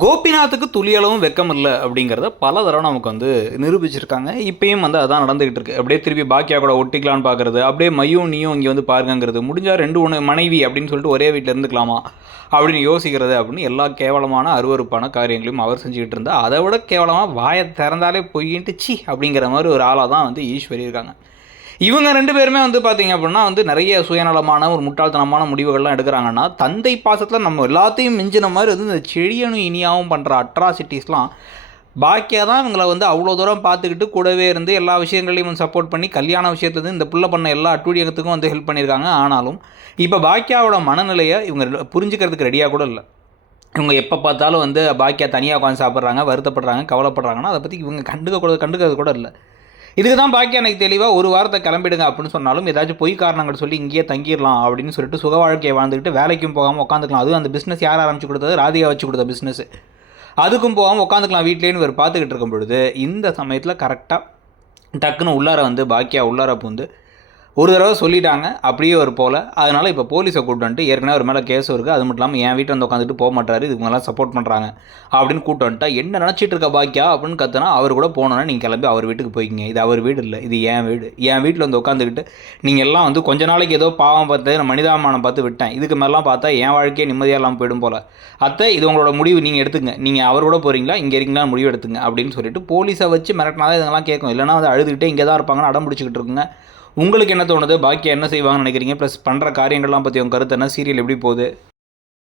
கோபிநாத்துக்கு துளியளவும் வெக்கம் இல்லை அப்படிங்கிறத பல தடவை நமக்கு நிரூபிச்சிருக்காங்க. இப்பயும் அதான் நடந்துகிட்டு இருக்கு. அப்படியே திருப்பி பாக்கியா கூட ஒட்டிக்கலான்னு பார்க்குறது, அப்படியே மையும் நீயும் இங்கே பாருங்கங்கிறது, முடிஞ்சால் ரெண்டு ஒன்று மனைவி அப்படின்னு சொல்லிட்டு ஒரே வீட்டில் இருந்துக்கலாமா அப்படின்னு யோசிக்கிறது அப்படின்னு எல்லா கேவலமான அருவறுப்பான காரியங்களையும் அவர் செஞ்சுக்கிட்டு இருந்தால், அதை விட கேவலமாக வாயை திறந்தாலே பொய்யின்ட்டு சி அப்படிங்கிற மாதிரி ஒரு ஆளாக தான் ஈஸ்வரி இருக்காங்க. இவங்க 2 பேருமே பார்த்தீங்க அப்படின்னா நிறைய சுயநலமான ஒரு முட்டாள்தனமான முடிவுகள்லாம் எடுக்கிறாங்கன்னா, தந்தை பாசத்தில் நம்ம எல்லாத்தையும் மிஞ்சின மாதிரி இந்த செழியனும் இனியாவும் பண்ணுற அட்ராசிட்டிஸ்லாம் பாக்கியா தான் இவங்களை அவ்வளோ தூரம் பார்த்துக்கிட்டு கூடவே இருந்து எல்லா விஷயங்களையும் சப்போர்ட் பண்ணி கல்யாண விஷயத்துலேருந்து இந்த புள்ள பண்ண எல்லா அட்டூழியத்துக்கும் ஹெல்ப் பண்ணியிருக்காங்க. ஆனாலும் இப்போ பாக்கியாவோட மனநிலையை இவங்க புரிஞ்சுக்கிறதுக்கு ரெடியாக கூட இல்லை. இவங்க எப்போ பார்த்தாலும் பாக்கியா தனியாக உட்காந்து சாப்பிட்றாங்க, வருத்தப்படுறாங்க, கவலைப்படுறாங்கன்னா அதை பற்றி இவங்க கண்டுக்கிறது கூட இல்லை. இதுக்கு தான் பாக்கியா எனக்கு தெளிவாக ஒரு வாரத்தை கிளம்பிடுங்க அப்படின்னு சொன்னாலும் ஏதாச்சும் பொய் காரணங்கள் சொல்லி இங்கேயே தங்கிடலாம் அப்படின்னு சொல்லிட்டு சுக வாழ்க்கையை வாழ்ந்துக்கிட்டு வேலைக்கும் போகாமல் உட்காந்துக்கலாம். அதுவும் அந்த பிஸ்னஸ் யார் ஆரம்பிச்சு கொடுத்தது? ராதிகா வச்சு கொடுத்த பிஸ்னஸ். அதுக்கும் போகாமல் உட்காந்துக்கலாம் வீட்லேன்னு ஒரு பார்த்துக்கிட்டு இருக்கும் பொழுது இந்த சமயத்தில் கரெக்டாக டக்குன்னு உள்ளார பாக்கியா உள்ளார பூந்து ஒரு தடவை சொல்லிட்டாங்க, அப்படியே ஒரு போல். அதனால் இப்போ போலீஸை கூப்பிட்டு வந்துட்டு ஏற்கனவே ஒரு மேலே கேஸும் இருக்குது, அது மட்டும் இல்லாமல் என் வீட்டில் உட்காந்துட்டு போக மாட்டாரு, இதுங்கெல்லாம் சப்போர்ட் பண்ணுறாங்க அப்படின்னு கூப்பிட்டு வந்துட்டா, என்ன நினச்சிட்டு இருக்க பாக்கியா அப்படின்னு கற்றுனா, அவர் கூட போனோன்னா நீங்கள் கிளம்பி அவர் வீட்டுக்கு போய்க்கிங்க. இது அவர் வீடு இல்லை, இது என் வீடு. என் வீட்டில் உட்காந்துக்கிட்டு நீங்கள் எல்லாம் கொஞ்ச நாளைக்கு ஏதோ பாவம் பார்த்து நான் மனிதாபிமானம் பார்த்து விட்டேன், இதுக்கு மேலாம் பார்த்தா என் வாழ்க்கையே நிம்மதியாக இல்லாமல் போயிடும் போல். அத்தை இது உங்களோட முடிவு, நீங்கள் எடுத்துங்க, நீங்கள் அவர் கூட போகிறீங்களா இங்கே இருக்கீங்களா முடிவு எடுத்துங்க அப்படின்னு சொல்லிட்டு போலீஸை வச்சு மிரட்டினா தான் இதெல்லாம் கேட்கும். இல்லைனா அழுதுகிட்டே இங்கே தான் இருப்பாங்கன்னு அடம் பிடிச்சிக்கிட்டு இருக்குங்க. உங்களுக்கு என்ன தோணுது? பாக்கியா என்ன செய்வாங்கன்னு நினைக்கிறீங்க? ப்ளஸ் பண்ணுற காரியங்கள்லாம் பற்றி உங்கள் கருத்து என்ன? சீரியல் எப்படி போகுது?